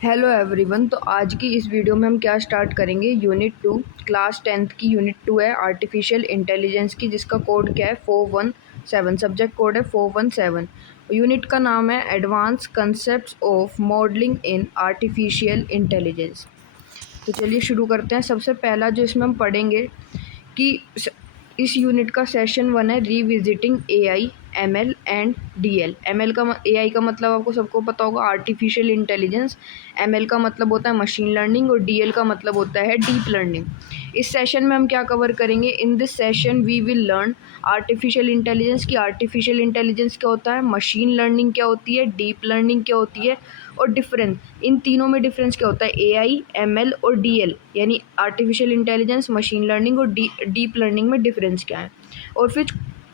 Hello everyone. तो आज की इस वीडियो में हम क्या स्टार्ट करेंगे, यूनिट 2 क्लास 10th की यूनिट 2 है आर्टिफिशियल इंटेलिजेंस की, जिसका कोड क्या है 417, सब्जेक्ट कोड है 417। यूनिट का नाम है advance concepts of modelling in artificial intelligence. तो चलिए शुरू करते हैं। सबसे पहला जो इसमें हम पढ़ेंगे कि इस यूनिट का सेशन 1 है revisiting AI, ML and DL. ML का एआई का मतलब आपको सबको पता होगा आर्टिफिशियल इंटेलिजेंस, एमएल का मतलब होता है मशीन लर्निंग और डीएल का मतलब होता है डीप लर्निंग। इस सेशन में हम क्या कवर करेंगे, in this session we will learn artificial intelligence की आर्टिफिशियल इंटेलिजेंस क्या होता है, मशीन लर्निंग क्या होती है, डीप लर्निंग क्या होती है, और डिफरेंस इन तीनों में डिफरेंस क्या होता है, एआई, एमएल और डीएल, यानी आर्टिफिशियल इंटेलिजेंस, मशीन लर्निंग और डीप लर्निंग में डिफरेंस क्या है। और फिर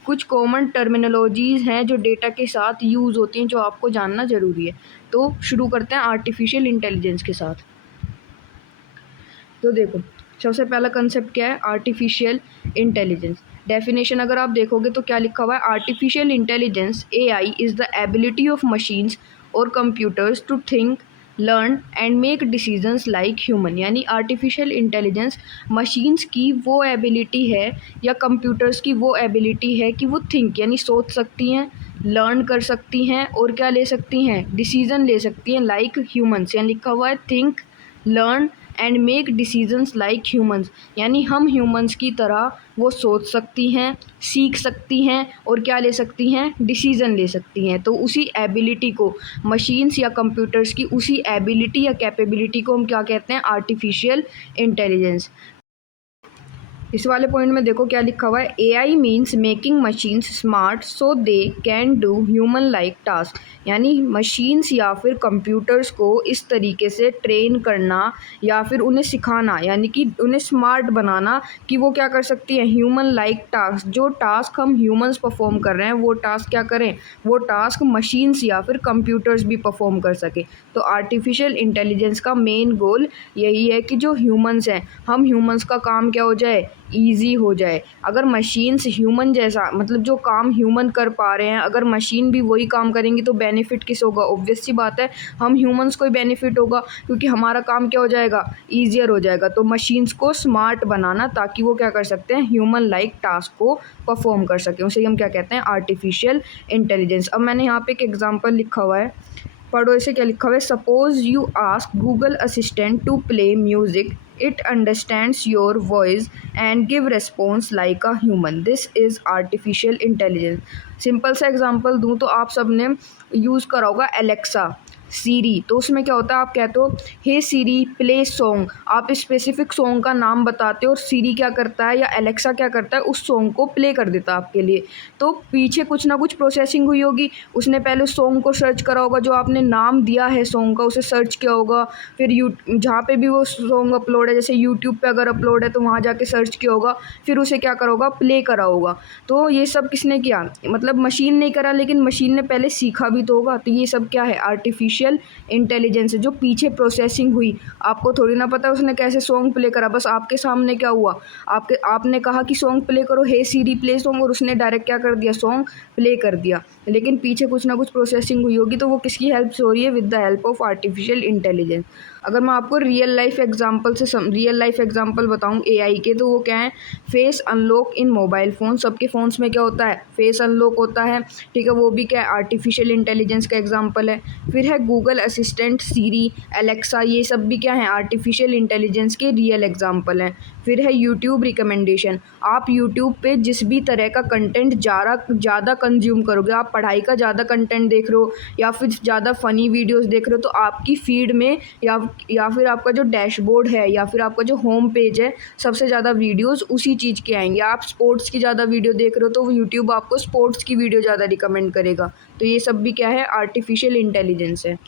कुछ कॉमन टर्मिनोलॉजीज़ हैं जो डेटा के साथ यूज़ होती हैं, जो आपको जानना ज़रूरी है। तो शुरू करते हैं आर्टिफिशियल इंटेलिजेंस के साथ। तो देखो, सबसे पहला कंसेप्ट क्या है, आर्टिफिशियल इंटेलिजेंस। डेफिनेशन अगर आप देखोगे तो क्या लिखा हुआ है, artificial intelligence AI is the ability of machines और computers to think, learn and make decisions like human. यानी आर्टिफिशियल इंटेलिजेंस मशीन्स की वो एबिलिटी है या कंप्यूटर्स की वो एबिलिटी है कि वो थिंक यानी सोच सकती हैं, लर्न कर सकती हैं और क्या ले सकती हैं, डिसीजन ले सकती हैं लाइक ह्यूमंस। यानी लिखा हुआ है think, learn and make decisions like humans, यानी हम ह्यूमंस की तरह वो सोच सकती हैं, सीख सकती हैं और क्या ले सकती हैं, डिसीजन ले सकती हैं। तो उसी एबिलिटी को, मशीन्स या कंप्यूटर्स की उसी एबिलिटी या कैपेबिलिटी को हम क्या कहते हैं, आर्टिफिशियल इंटेलिजेंस। इस वाले पॉइंट में देखो क्या लिखा हुआ है, AI means making machines smart so they can do human like task. यानी मशीन्स या फिर कंप्यूटर्स को इस तरीके से ट्रेन करना या फिर उन्हें सिखाना, यानी कि उन्हें स्मार्ट बनाना कि वो क्या कर सकती है, ह्यूमन लाइक टास्क। जो टास्क हम ह्यूमंस परफॉर्म कर रहे हैं वो टास्क क्या करें, वो टास्क मशीन्स या फिर कंप्यूटर्स भी परफॉर्म कर सके। तो आर्टिफिशियल इंटेलिजेंस का मेन गोल यही है कि जो ह्यूमंस हैं, हम ह्यूमंस का काम क्या हो जाए, ईजी हो जाए। अगर मशीन्स ह्यूमन जैसा, मतलब जो काम ह्यूमन कर पा रहे हैं, अगर मशीन भी वही काम करेंगी तो बेनिफिट किस होगा, ऑब्वियस सी बात है हम ह्यूमंस को ही बेनिफिट होगा, क्योंकि हमारा काम क्या हो जाएगा, ईजियर हो जाएगा। तो मशीन्स को स्मार्ट बनाना ताकि वो क्या कर सकते हैं, ह्यूमन लाइक टास्क को परफॉर्म कर सकें, उसे हम क्या कहते हैं, आर्टिफिशियल इंटेलिजेंस। अब मैंने यहाँ पे एक एग्जाम्पल लिखा हुआ है, पढ़ो इसे। क्या लिखा हुआ है, suppose you ask Google Assistant to play music, it understands your voice and give response like a human. This is artificial intelligence. Simple सा एग्जांपल दूं तो आप सबने यूज़ करा होगा एलेक्सा, सीरी। तो उसमें क्या होता है, आप कहते हो हे सीरी प्ले सॉन्ग, आप स्पेसिफिक सॉन्ग का नाम बताते हो और सीरी क्या करता है या एलेक्सा क्या करता है, उस सॉन्ग को प्ले कर देता है आपके लिए। तो पीछे कुछ ना कुछ प्रोसेसिंग हुई होगी, उसने पहले उस सॉन्ग को सर्च करा होगा, जो आपने नाम दिया है सॉन्ग का उसे सर्च किया होगा, फिर जहाँ पे भी वो सॉन्ग अपलोड है, जैसे यूट्यूब पे अगर अपलोड है तो वहाँ जाके सर्च किया होगा, फिर उसे क्या करा होगा, प्ले करा होगा। तो ये सब किसने किया, मतलब मशीन नहीं करा, लेकिन मशीन ने पहले सीखा भी तो होगा। तो ये सब क्या है, आर्टिफिशियल इंटेलिजेंस है, जो पीछे प्रोसेसिंग हुई। आपको थोड़ी ना पता उसने कैसे सॉन्ग प्ले करा, बस आपके सामने क्या हुआ, आपने कहा कि सॉन्ग प्ले करो, हे सीरी प्ले सॉन्ग, और उसने डायरेक्ट क्या कर दिया, सॉन्ग प्ले कर दिया। लेकिन पीछे कुछ ना कुछ प्रोसेसिंग हुई होगी, तो वो किसकी हेल्प से हो रही है, with the help of artificial intelligence. अगर मैं आपको रियल लाइफ एग्जांपल बताऊं एआई के, तो वो क्या है, फेस अनलॉक इन मोबाइल फ़ोन। सबके फ़ोन्स में क्या होता है, फेस अनलॉक होता है, ठीक है, वो भी क्या है, आर्टिफिशियल इंटेलिजेंस का एग्जांपल है। फिर है गूगल असिस्टेंट, सीरी, एलेक्सा, ये सब भी क्या है, आर्टिफिशियल इंटेलिजेंस के रियल एग्जांपल हैं। फिर है यूट्यूब रिकमेंडेशन, आप यूट्यूब पे जिस भी तरह का कंटेंट ज़्यादा कंज्यूम करोगे, आप पढ़ाई का ज़्यादा कंटेंट देख रहे हो या फिर ज़्यादा फ़नी वीडियोस देख रहे हो, तो आपकी फीड में या फिर आपका जो डैशबोर्ड है या फिर आपका जो होम पेज है, सबसे ज़्यादा वीडियोस उसी चीज़ के आएंगे। आप स्पोर्ट्स की ज़्यादा वीडियो देख रहे हो तो यूट्यूब आपको स्पोर्ट्स की वीडियो ज़्यादा रिकमेंड करेगा। तो ये सब भी क्या है, आर्टिफिशियल इंटेलिजेंस है।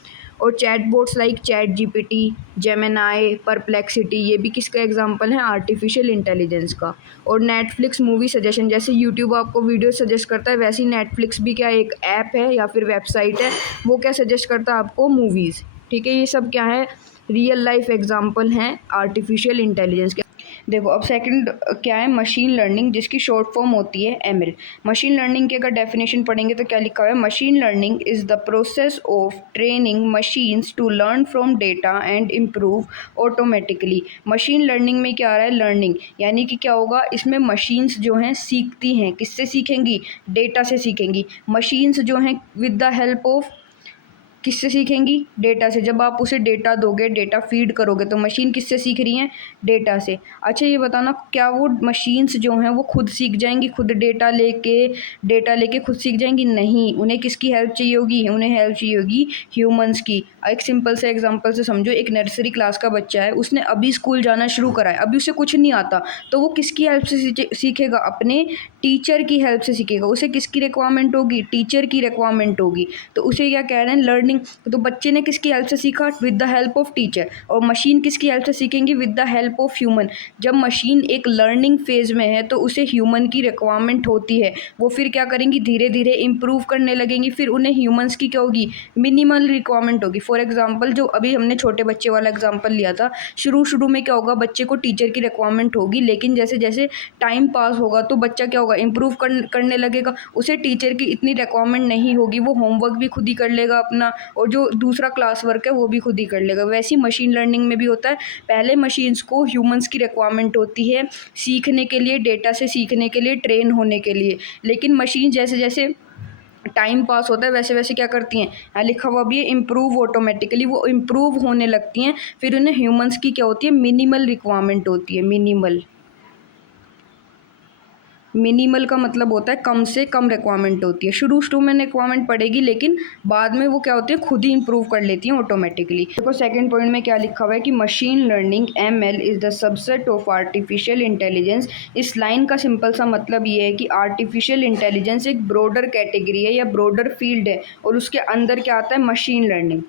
और chatbots like chat GPT, Gemini, perplexity, ये भी किसका एग्जांपल है, आर्टिफिशियल इंटेलिजेंस का। और नेटफ्लिक्स मूवी सजेशन, जैसे यूट्यूब आपको वीडियो सजेस्ट करता है, वैसे ही नेटफ्लिक्स भी क्या एक ऐप है या फिर वेबसाइट है, वो क्या सजेस्ट करता है आपको, मूवीज़। ठीक है, ये सब क्या है, रियल लाइफ एग्जांपल हैं आर्टिफिशियल इंटेलिजेंस के। देखो अब सेकंड क्या है, मशीन लर्निंग, जिसकी शॉर्ट फॉर्म होती है एमएल। मशीन लर्निंग की अगर डेफिनेशन पढ़ेंगे तो क्या लिखा हुआ है, machine learning is the process of training machines to learn from data and improve automatically. Machine learning में क्या आ रहा है, लर्निंग, यानी कि क्या होगा, इसमें मशीन्स जो हैं सीखती हैं, किससे सीखेंगी, डेटा से सीखेंगी। मशीन्स जो हैं विद द हेल्प ऑफ, किससे सीखेंगी, डेटा से। जब आप उसे डेटा दोगे, डेटा फीड करोगे, तो मशीन किससे सीख रही हैं, डेटा से। अच्छा ये बताना, क्या वो मशीन्स जो हैं वो खुद सीख जाएंगी, खुद डेटा लेके खुद सीख जाएंगी, नहीं, उन्हें किसकी हेल्प चाहिए होगी, उन्हें हेल्प चाहिए होगी ह्यूमंस की। एक सिंपल से एग्जांपल से समझो, एक नर्सरी क्लास का बच्चा है, उसने अभी स्कूल जाना शुरू करा है, अभी उसे कुछ नहीं आता, तो वो किसकी हेल्प से सीखेगा, अपने टीचर की हेल्प से सीखेगा। उसे किसकी रिक्वायरमेंट होगी, टीचर की रिक्वायरमेंट होगी। तो उसे क्या कह रहे हैं, लर्निंग। तो बच्चे ने किसकी हेल्प से सीखा, with the help of teacher. और मशीन किसकी हेल्प से सीखेंगी, with the help of human. जब मशीन एक लर्निंग फेज में है तो उसे ह्यूमन की रिक्वायरमेंट होती है, वो फिर क्या करेंगी, धीरे धीरे इंप्रूव करने लगेंगी, फिर उन्हें ह्यूमंस की क्या होगी, मिनिमल रिक्वायरमेंट होगी। फॉर एग्जाम्पल, जो अभी हमने छोटे बच्चे वाला एग्जाम्पल लिया था, शुरू शुरू में क्या होगा, बच्चे को टीचर की रिक्वायरमेंट होगी, लेकिन जैसे जैसे टाइम पास होगा तो बच्चा क्या होगा, इंप्रूव करने लगेगा, उसे टीचर की इतनी रिक्वायरमेंट नहीं होगी, वो होमवर्क भी खुद ही कर लेगा अपना, और जो दूसरा क्लास वर्क है वो भी खुद ही कर लेगा। वैसे ही मशीन लर्निंग में भी होता है, पहले मशीन्स को ह्यूमंस की रिक्वायरमेंट होती है सीखने के लिए, डेटा से सीखने के लिए, ट्रेन होने के लिए। लेकिन मशीन जैसे जैसे टाइम पास होता है वैसे वैसे क्या करती हैं, यहाँ लिखा हुआ भी है इम्प्रूव ऑटोमेटिकली, वो इम्प्रूव होने लगती हैं, फिर उन्हें ह्यूमंस की क्या होती है, मिनिमल रिक्वायरमेंट होती है। मिनिमल का मतलब होता है कम से कम रिक्वायरमेंट होती है। शुरू शुरू में रिक्वायरमेंट पड़ेगी, लेकिन बाद में वो क्या होती है, खुद ही इंप्रूव कर लेती हैं ऑटोमेटिकली। देखो सेकंड पॉइंट में क्या लिखा हुआ है कि machine learning ML is the subset of artificial intelligence. इस लाइन का सिंपल सा मतलब ये है कि आर्टिफिशियल इंटेलिजेंस एक ब्रॉडर कैटेगरी है या ब्रॉडर फील्ड है, और उसके अंदर क्या आता है, मशीन लर्निंग।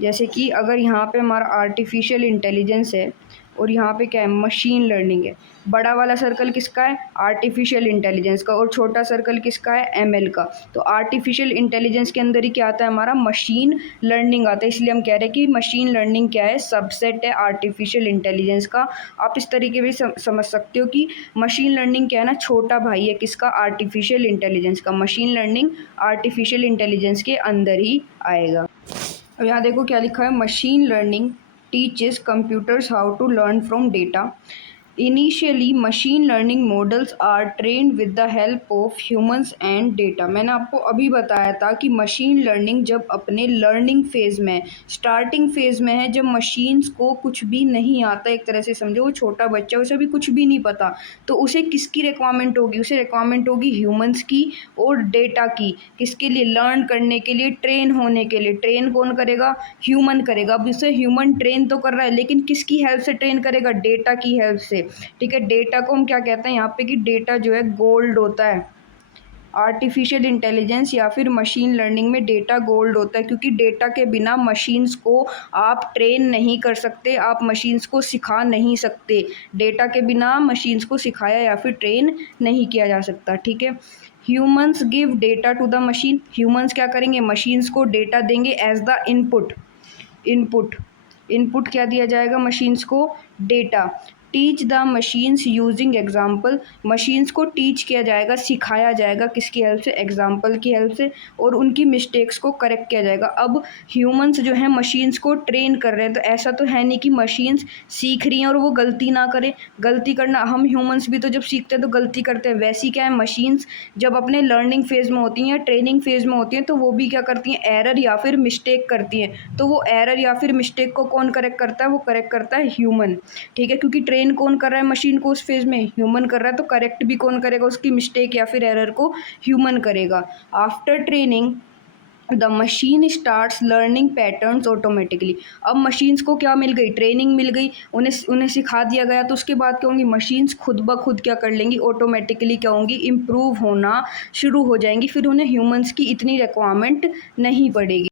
जैसे कि अगर यहाँ पे हमारा आर्टिफिशियल इंटेलिजेंस है और यहाँ पे क्या है, मशीन लर्निंग है। बड़ा वाला सर्कल किसका है, आर्टिफिशियल इंटेलिजेंस का, और छोटा सर्कल किसका है, एमएल का। तो आर्टिफिशियल इंटेलिजेंस के अंदर ही क्या आता है, हमारा मशीन लर्निंग आता है। इसलिए हम कह रहे हैं कि मशीन लर्निंग क्या है, सबसेट है आर्टिफिशियल इंटेलिजेंस का। आप इस तरीके भी समझ सकते हो कि मशीन लर्निंग क्या है ना, छोटा भाई है किसका, आर्टिफिशियल इंटेलिजेंस का। मशीन लर्निंग आर्टिफिशियल इंटेलिजेंस के अंदर ही आएगा। अब यहाँ देखो क्या लिखा है, machine learning teaches computers how to learn from data. Initially machine learning models are trained with the help of humans and data. मैंने आपको अभी बताया था कि मशीन लर्निंग जब अपने लर्निंग फेज़ में, स्टार्टिंग फेज़ में है, जब मशीन्स को कुछ भी नहीं आता, एक तरह से समझो वो छोटा बच्चा, उसे भी कुछ भी नहीं पता, तो उसे किसकी रिक्वायरमेंट होगी, उसे रिक्वायरमेंट होगी ह्यूमंस की और डेटा की। किसके लिए, लर्न करने के लिए, ट्रेन होने के लिए। ट्रेन कौन करेगा, ह्यूमन करेगा। अब इसे ह्यूमन ट्रेन तो कर रहा है, लेकिन किसकी हेल्प से ट्रेन करेगा, डेटा की हेल्प से। ठीक है, डेटा को हम क्या कहते हैं यहाँ पे, कि डेटा जो है गोल्ड होता है। आर्टिफिशियल इंटेलिजेंस या फिर मशीन लर्निंग में डेटा गोल्ड होता है, क्योंकि डेटा के बिना मशीन्स को आप ट्रेन नहीं कर सकते, आप मशीन्स को सिखा नहीं सकते। डेटा के बिना मशीन्स को सिखाया या फिर ट्रेन नहीं किया जा सकता। ठीक है, humans give data to the machine. Humans क्या करेंगे, मशीन्स को डेटा देंगे as the input. Input input क्या दिया जाएगा मशीन्स को, data. Teach the machines using example. Machines को टीच किया जाएगा, सिखाया जाएगा, किसकी हेल्प से, एग्जाम्पल की हेल्प से, और उनकी मिस्टेक्स को करेक्ट किया जाएगा। अब ह्यूमंस जो है मशीन्स को ट्रेन कर रहे हैं, तो ऐसा तो है नहीं कि मशीन्स सीख रही हैं और वो गलती ना करें। गलती करना, हम ह्यूमंस भी तो जब सीखते हैं तो गलती करते हैं, वैसी क्या है, मशीन्स जब अपने लर्निंग फेज़ में होती हैं या ट्रेनिंग फेज़ में होती हैं तो वो भी क्या करती हैं, एरर या फिर मिस्टेक करती हैं। तो वो एरर या फिर मिस्टेक को कौन करेक्ट करता है, वो करेक्ट करता है ह्यूमन। ठीक है, क्योंकि ट्रेन कौन कर रहा है मशीन को, उस फेज़ में ह्यूमन कर रहा है, तो करेक्ट भी कौन करेगा, उसकी मिस्टेक या फिर एरर को ह्यूमन करेगा। After training the machine starts learning patterns automatically. अब मशीन्स को क्या मिल गई, ट्रेनिंग मिल गई, उन्हें सिखा दिया गया, तो उसके बाद क्या होंगी, मशीन्स खुद ब खुद क्या कर लेंगी, ऑटोमेटिकली क्या होंगी, इम्प्रूव होना शुरू हो जाएंगी, फिर उन्हें ह्यूमंस की इतनी रिक्वायरमेंट नहीं पड़ेगी।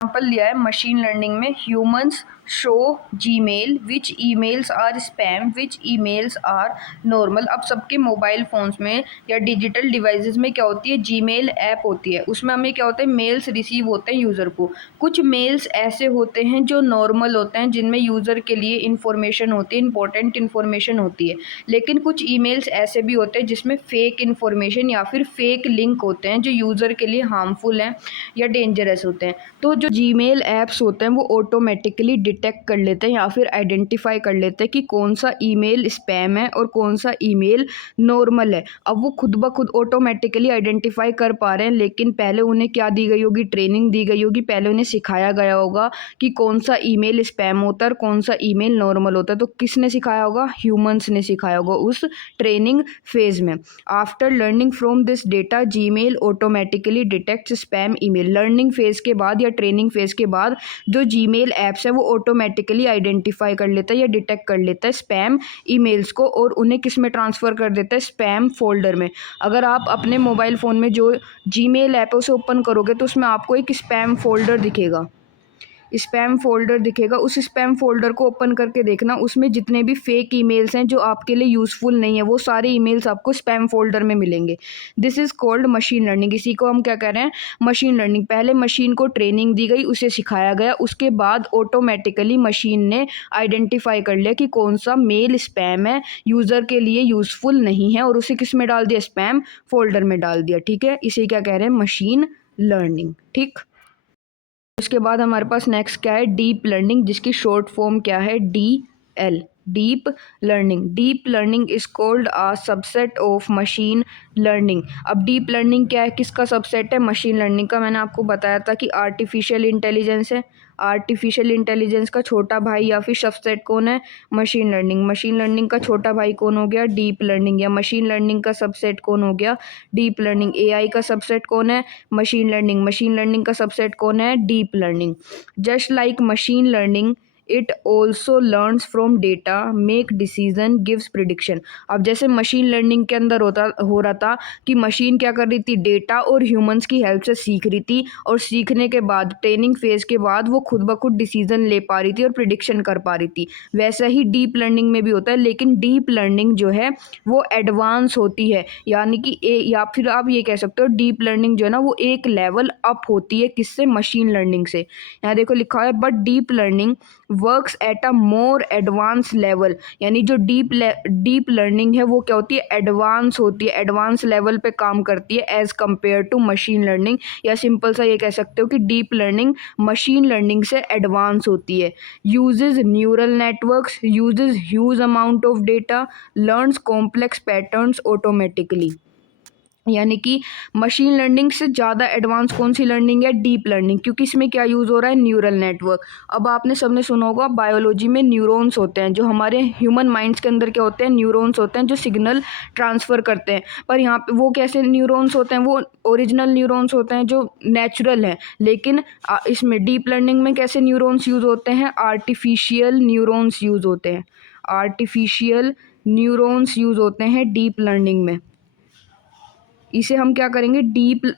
एग्जाम्पल लिया है मशीन लर्निंग में, humans show Gmail which emails are spam which emails are normal. अब सबके मोबाइल फ़ोन्स में या डिजिटल डिवाइसेस में क्या होती है, जीमेल ऐप होती है, उसमें हमें क्या होता है, मेल्स रिसीव होते हैं यूज़र को। कुछ मेल्स ऐसे होते हैं जो नॉर्मल होते हैं, जिनमें यूज़र के लिए इन्फॉर्मेशन होती है, इंपॉर्टेंट इन्फॉर्मेशन होती है। लेकिन कुछ ईमेल्स ऐसे भी होते हैं जिसमें फेक इन्फॉर्मेशन या फिर फेक लिंक होते हैं जो यूज़र के लिए हार्मफुल हैं या डेंजरस होते हैं। तो जो जीमेल ऐप्स होते हैं वो ऑटोमेटिकली डिटेक्ट कर लेते हैं या फिर आइडेंटिफाई कर लेते हैं कि कौन सा ईमेल स्पैम है और कौन सा ईमेल नॉर्मल है। अब वो खुद ब खुद ऑटोमेटिकली आइडेंटिफाई कर पा रहे हैं, लेकिन पहले उन्हें क्या दी गई होगी, ट्रेनिंग दी गई होगी, पहले उन्हें सिखाया गया होगा कि कौन सा ईमेल स्पैम होता है और कौन सा ईमेल नॉर्मल होता है। तो किसने सिखाया होगा, ह्यूमंस ने सिखाया होगा उस ट्रेनिंग फेज में। After learning from this data Gmail automatically detect spam email. Learning phase के बाद या ट्रेनिंग फेज के बाद जो जीमेल ऐप्स है वो ऑटोमेटिकली आइडेंटिफाई कर लेता है या डिटेक्ट कर लेता है स्पैम ईमेल्स को और उन्हें किस में ट्रांसफ़र कर देता है, स्पैम फोल्डर में। अगर आप अपने मोबाइल फ़ोन में जो जीमेल ऐप है उसे ओपन करोगे तो उसमें आपको एक स्पैम फोल्डर दिखेगा, स्पैम फ़ोल्डर दिखेगा। उस स्पैम फ़ोल्डर को ओपन करके देखना, उसमें जितने भी फेक ईमेल्स हैं जो आपके लिए यूज़फुल नहीं है वो सारे ईमेल्स आपको स्पैम फ़ोल्डर में मिलेंगे। This is called machine learning. इसी को हम क्या कह रहे हैं, मशीन लर्निंग। पहले मशीन को ट्रेनिंग दी गई, उसे सिखाया गया, उसके बाद ऑटोमेटिकली मशीन ने आइडेंटिफाई कर लिया कि कौन सा मेल स्पैम है, यूज़र के लिए यूज़फुल नहीं है, और उसे किस में डाल दिया, स्पैम फ़ोल्डर में डाल दिया। ठीक है, इसे क्या कह रहे हैं, मशीन लर्निंग। ठीक। उसके बाद हमारे पास नेक्स्ट क्या है, डीप लर्निंग, जिसकी शॉर्ट फॉर्म क्या है, DL, deep learning. Deep learning is called a subset of machine learning. अब डीप लर्निंग क्या है, किसका सबसेट है, मशीन लर्निंग का। मैंने आपको बताया था कि आर्टिफिशियल इंटेलिजेंस है, आर्टिफिशियल इंटेलिजेंस का छोटा भाई या फिर सबसेट कौन है, मशीन लर्निंग। मशीन लर्निंग का छोटा भाई कौन हो गया, डीप लर्निंग, या मशीन लर्निंग का सबसेट कौन हो गया, डीप लर्निंग। AI का सबसेट कौन है, मशीन लर्निंग। मशीन लर्निंग का सबसेट कौन है, deep learning. Just like machine learning it also learns from data, make decision, gives prediction. अब जैसे मशीन लर्निंग के अंदर हो रहा था कि मशीन क्या कर रही थी, डेटा और ह्यूमंस की हेल्प से सीख रही थी, और सीखने के बाद ट्रेनिंग फेज के बाद वो खुद ब खुद डिसीजन ले पा रही थी और प्रिडिक्शन कर पा रही थी। वैसा ही डीप लर्निंग में भी होता है, लेकिन डीप लर्निंग जो है वो एडवांस होती है, यानी कि या फिर आप ये कह सकते हो डीप लर्निंग जो है ना वो एक लेवल अप होती है, किससे, मशीन लर्निंग से। यहाँ देखो लिखा है, but deep learning works at a more advance level. यानी जो डीप लर्निंग है वो क्या होती है, एडवांस होती है, एडवांस लेवल पे काम करती है as compare to machine learning. या सिंपल सा ये कह सकते हो कि डीप लर्निंग मशीन लर्निंग से एडवांस होती है। Uses neural networks, uses huge amount of data, learns complex patterns automatically. यानी कि मशीन लर्निंग से ज़्यादा एडवांस कौन सी लर्निंग है, डीप लर्निंग, क्योंकि इसमें क्या यूज़ हो रहा है, न्यूरल नेटवर्क। अब आपने सबने सुना होगा बायोलॉजी में न्यूरॉन्स होते हैं, जो हमारे ह्यूमन माइंड्स के अंदर क्या होते हैं, न्यूरॉन्स होते हैं जो सिग्नल ट्रांसफ़र करते हैं। पर यहाँ पे वो कैसे न्यूरॉन्स होते हैं, वो ओरिजिनल न्यूरॉन्स होते हैं जो नेचुरल हैं। लेकिन इसमें डीप लर्निंग में कैसे न्यूरॉन्स यूज़ होते हैं, आर्टिफिशियल न्यूरॉन्स यूज़ होते हैं, आर्टिफिशियल न्यूरॉन्स यूज़ होते हैं डीप लर्निंग में। इसे हम क्या करेंगे,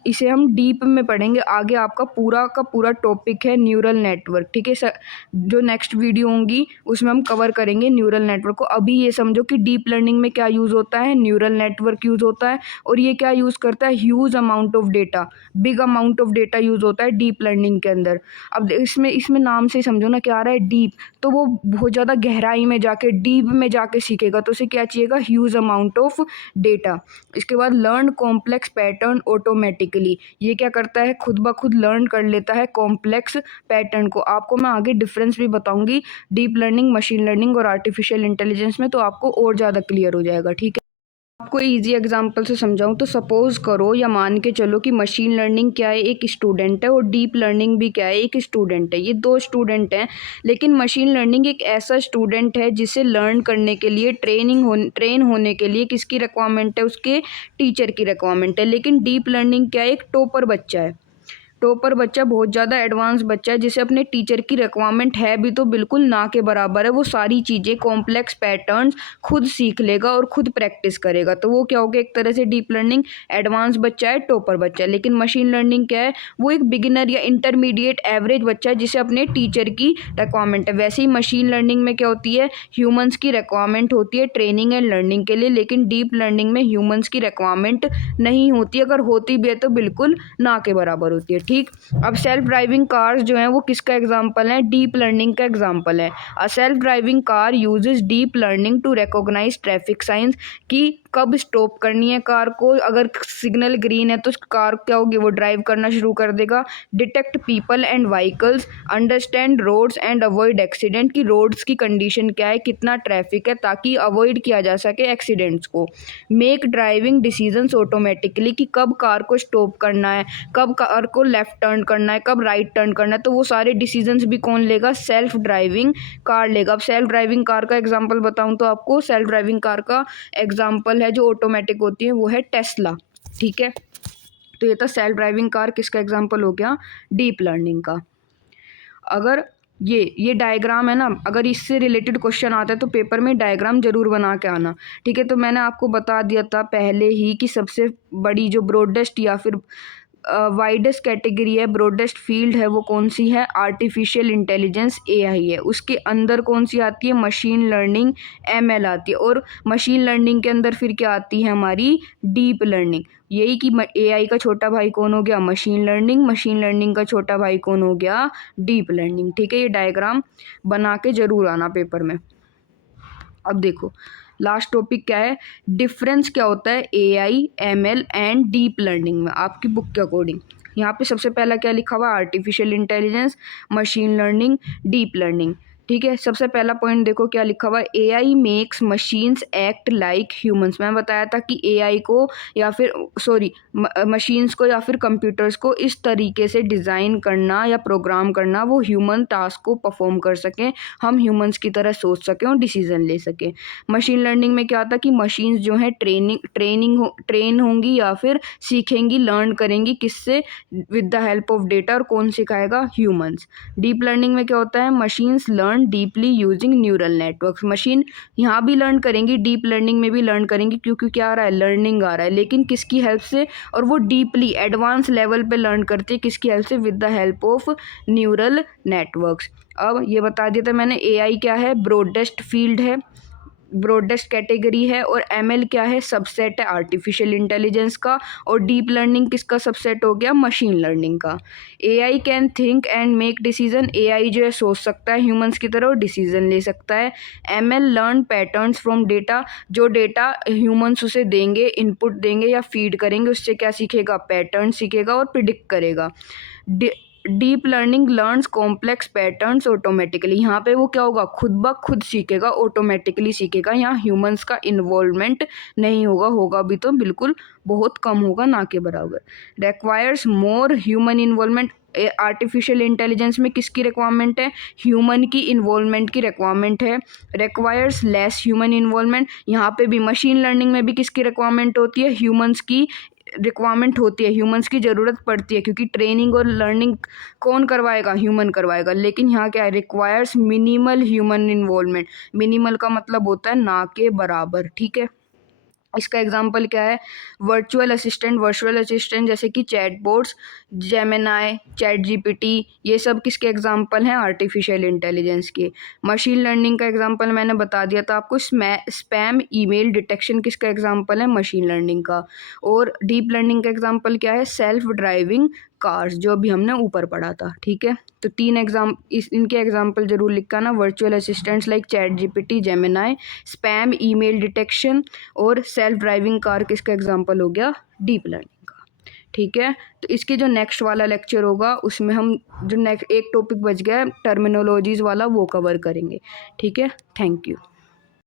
इसे हम डीप में पढ़ेंगे आगे। आपका पूरा का पूरा टॉपिक है न्यूरल नेटवर्क। ठीक है सर, जो नेक्स्ट वीडियो होंगी उसमें हम कवर करेंगे न्यूरल नेटवर्क को। अभी ये समझो कि डीप लर्निंग में क्या यूज़ होता है, न्यूरल नेटवर्क यूज़ होता है, और ये क्या यूज़ करता है, huge amount of data, big amount of data use होता है डीप लर्निंग के अंदर। अब इसमें नाम से ही समझो ना क्या आ रहा है, डीप, तो वो बहुत ज़्यादा गहराई में जाके, डीप में जाके सीखेगा, तो उसे क्या चाहिएगा, ह्यूज अमाउंट ऑफ डेटा। इसके बाद लर्न कॉम्प्लेक्स पैटर्न ऑटोमेटिकली, ये क्या करता है, खुद ब खुद लर्न कर लेता है कॉम्प्लेक्स पैटर्न को। आपको मैं आगे डिफरेंस भी बताऊंगी डीप लर्निंग, मशीन लर्निंग और आर्टिफिशियल इंटेलिजेंस में, तो आपको और ज़्यादा क्लियर हो जाएगा। ठीक है, आपको इजी एग्जांपल से समझाऊं तो सपोज करो या मान के चलो कि मशीन लर्निंग क्या है, एक स्टूडेंट है, और डीप लर्निंग भी क्या है, एक स्टूडेंट है। ये दो स्टूडेंट हैं, लेकिन मशीन लर्निंग एक ऐसा स्टूडेंट है जिसे लर्न करने के लिए ट्रेन होने के लिए किसकी रिक्वायरमेंट है, उसके टीचर की रिक्वायरमेंट है। लेकिन डीप लर्निंग क्या है, एक टॉपर बच्चा है। टॉपर बच्चा बहुत ज़्यादा एडवांस बच्चा है, जिसे अपने टीचर की रिक्वायरमेंट है भी तो बिल्कुल ना के बराबर है। वो सारी चीज़ें कॉम्प्लेक्स पैटर्न्स खुद सीख लेगा और खुद प्रैक्टिस करेगा, तो वो क्या हो गया, एक तरह से डीप लर्निंग एडवांस बच्चा है, टॉपर बच्चा है। लेकिन मशीन लर्निंग क्या है, वो एक बिगिनर या इंटरमीडिएट एवरेज बच्चा है, जिसे अपने टीचर की रिक्वायरमेंट है। वैसे ही मशीन लर्निंग में क्या होती है, ह्यूमंस की रिक्वायरमेंट होती है ट्रेनिंग एंड लर्निंग के लिए, लेकिन डीप लर्निंग में ह्यूमंस की रिक्वायरमेंट नहीं होती, अगर होती भी है तो बिल्कुल ना के बराबर होती है। ठीक, अब सेल्फ ड्राइविंग कार्स जो हैं वो किसका एग्जांपल है, डीप लर्निंग का एग्जांपल है। A self driving car uses deep learning to recognize traffic signs, कि कब स्टॉप करनी है कार को, अगर सिग्नल ग्रीन है तो कार क्या होगी, वो ड्राइव करना शुरू कर देगा। Detect people and vehicles, understand roads and avoid accident, की रोड्स की कंडीशन क्या है, कितना ट्रैफिक है, ताकि अवॉइड किया जा सके एक्सीडेंट्स को। मेक ड्राइविंग डिसीजंस ऑटोमेटिकली, कि कब कार को स्टॉप करना है, कब कार को लेफ्ट टर्न करना है, कब राइट टर्न करना है, तो वो सारे डिसीजंस भी कौन लेगा, सेल्फ ड्राइविंग कार लेगा। अब सेल्फ ड्राइविंग कार का एग्जांपल बताऊं तो आपको, सेल्फ ड्राइविंग कार का एग्जांपल है जो ऑटोमेटिक होती है, वो है टेस्ला। ठीक है, तो ये था सेल्फ ड्राइविंग कार किसका एग्जांपल हो गया, डीप लर्निंग का। अगर ये डायग्राम है ना, अगर इससे रिलेटेड क्वेश्चन आता है तो पेपर में डायग्राम जरूर बना के आना। ठीक है, तो मैंने आपको बता दिया था पहले ही कि सबसे बड़ी जो ब्रॉडेस्ट या फिर वाइडेस्ट कैटेगरी है, ब्रॉडेस्ट फील्ड है, वो कौन सी है, आर्टिफिशियल इंटेलिजेंस एआई है। उसके अंदर कौन सी आती है, मशीन लर्निंग एमएल आती है, और मशीन लर्निंग के अंदर फिर क्या आती है हमारी, डीप लर्निंग। यही कि एआई का छोटा भाई कौन हो गया, मशीन लर्निंग, मशीन लर्निंग का छोटा भाई कौन हो गया, डीप लर्निंग। ठीक है, ये डायग्राम बना के जरूर आना पेपर में। अब देखो लास्ट टॉपिक क्या है, डिफरेंस क्या होता है AI, ML and deep learning में आपकी बुक के अकॉर्डिंग। यहाँ पे सबसे पहला क्या लिखा हुआ है, artificial intelligence, machine learning, deep learning. ठीक है, सबसे पहला पॉइंट देखो क्या लिखा हुआ है, AI makes machines act like humans. मैं बताया था कि एआई को या फिर मशीन्स को या फिर कंप्यूटर्स को इस तरीके से डिज़ाइन करना या प्रोग्राम करना वो ह्यूमन टास्क को परफॉर्म कर सकें, हम ह्यूमंस की तरह सोच सकें और डिसीजन ले सकें। मशीन लर्निंग में क्या होता है कि मशीन्स जो हैं ट्रेन होंगी या फिर सीखेंगी, लर्न करेंगी, किससे, with the help of data, और कौन सिखाएगा, ह्यूमंस। डीप लर्निंग में क्या होता है, machines learn deeply using neural networks. Machine यहाँ भी लर्न करेंगी, डीप लर्निंग में भी लर्न करेंगी, क्योंकि क्या आ रहा है, लर्निंग आ रहा है, लेकिन किसकी हेल्प से, और वो डीपली एडवांस लेवल पे लर्न करती है, किसकी हेल्प से, with the help of neural networks. अब ये बता दिया था मैंने, एआई क्या है, ब्रॉडेस्ट फील्ड है, ब्रॉडेस्ट कैटेगरी है, और एमएल क्या है, सबसेट है आर्टिफिशियल इंटेलिजेंस का, और डीप लर्निंग किसका सबसेट हो गया, मशीन लर्निंग का। AI can think and make decision, AI जो है सोच सकता है ह्यूमंस की तरह और डिसीजन ले सकता है। ML learn patterns from data, जो डेटा ह्यूमंस उसे देंगे, इनपुट देंगे या फीड करेंगे, उससे क्या सीखेगा, पैटर्न सीखेगा और प्रिडिक्ट करेगा। Deep learning learns complex patterns automatically, यहाँ पे वो क्या होगा, खुद ब खुद सीखेगा, ऑटोमेटिकली सीखेगा, यहाँ ह्यूमंस का इन्वॉल्वमेंट नहीं होगा, होगा भी तो बिल्कुल बहुत कम होगा, ना के बराबर। Requires more human involvement, artificial intelligence में किसकी रिक्वायरमेंट है, ह्यूमन की इन्वॉल्वमेंट की रिक्वायरमेंट है। रिक्वायर्स लेस ह्यूमन इन्वॉल्वमेंट, यहाँ पे भी मशीन लर्निंग में भी किसकी रिक्वायरमेंट होती है, ह्यूमंस की रिक्वायरमेंट होती है, ह्यूमंस की ज़रूरत पड़ती है, क्योंकि ट्रेनिंग और लर्निंग कौन करवाएगा, ह्यूमन करवाएगा। लेकिन यहाँ क्या है, requires minimal human involvement, minimal का मतलब होता है ना के बराबर। ठीक है, इसका एग्जांपल क्या है, वर्चुअल असिस्टेंट जैसे कि चैटबॉट्स, जेमिनाई, चैट जीपीटी, ये सब किसके एग्जांपल हैं, आर्टिफिशियल इंटेलिजेंस के। मशीन लर्निंग का एग्जांपल मैंने बता दिया था आपको, स्पैम ईमेल डिटेक्शन किसका एग्जांपल है, मशीन लर्निंग का। और डीप लर्निंग का एग्जांपल क्या है, सेल्फ ड्राइविंग कार्स, जो अभी हमने ऊपर पढ़ा था। ठीक है, तो इनके एग्जांपल जरूर लिखा ना, virtual assistants like chat GPT, Gemini, spam email detection, और सेल्फ ड्राइविंग कार किसका एग्जांपल हो गया, डीप लर्निंग का। ठीक है, तो इसके जो नेक्स्ट वाला लेक्चर होगा उसमें हम जो नेक्स्ट एक टॉपिक बच गया है टर्मिनोलॉजीज वाला, वो कवर करेंगे। ठीक है, थैंक यू।